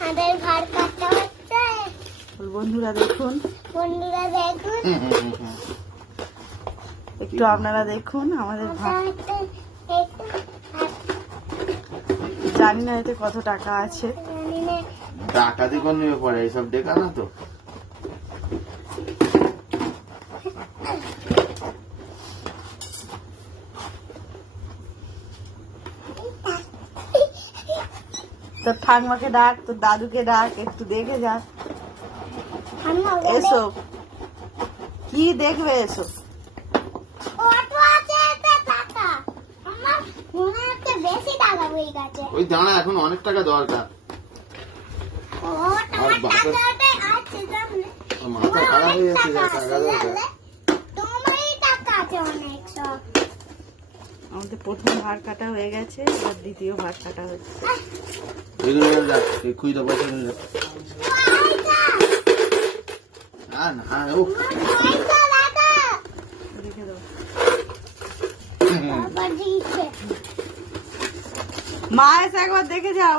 আমাদের ঘর কাটা হচ্ছে। বন্ধুরা দেখুন। বন্ধুরা দেখুন। একটু আপনারা দেখুন আমাদের একটু জানি না এতে কত টাকা আছে। টাকা দিয়ে কোন নিয়ে পড়ে? এইসব ডেকা না তো? তোর ঠাকমাকে ডাক তোর দাদুকে ডাক একটু দেখে ওকে এসো। কি দেখবে এসো। ওই দাঁড়া এখন অনেক টাকা দরকার। মাথা খারাপ হয়ে যাচ্ছে টাকা আছে দরকার। তোমারই টাকা আছে অনেক। আমাদের প্রথম ভার কাটা হয়ে গেছে এবার দ্বিতীয় ভার কাটা হচ্ছে। এগুলো নিয়ে যা এই খুঁজতে পয়সা নিয়ে যা না না ও পয়সা লাগা রেখে দাও মা এসে একবার দেখে যাও।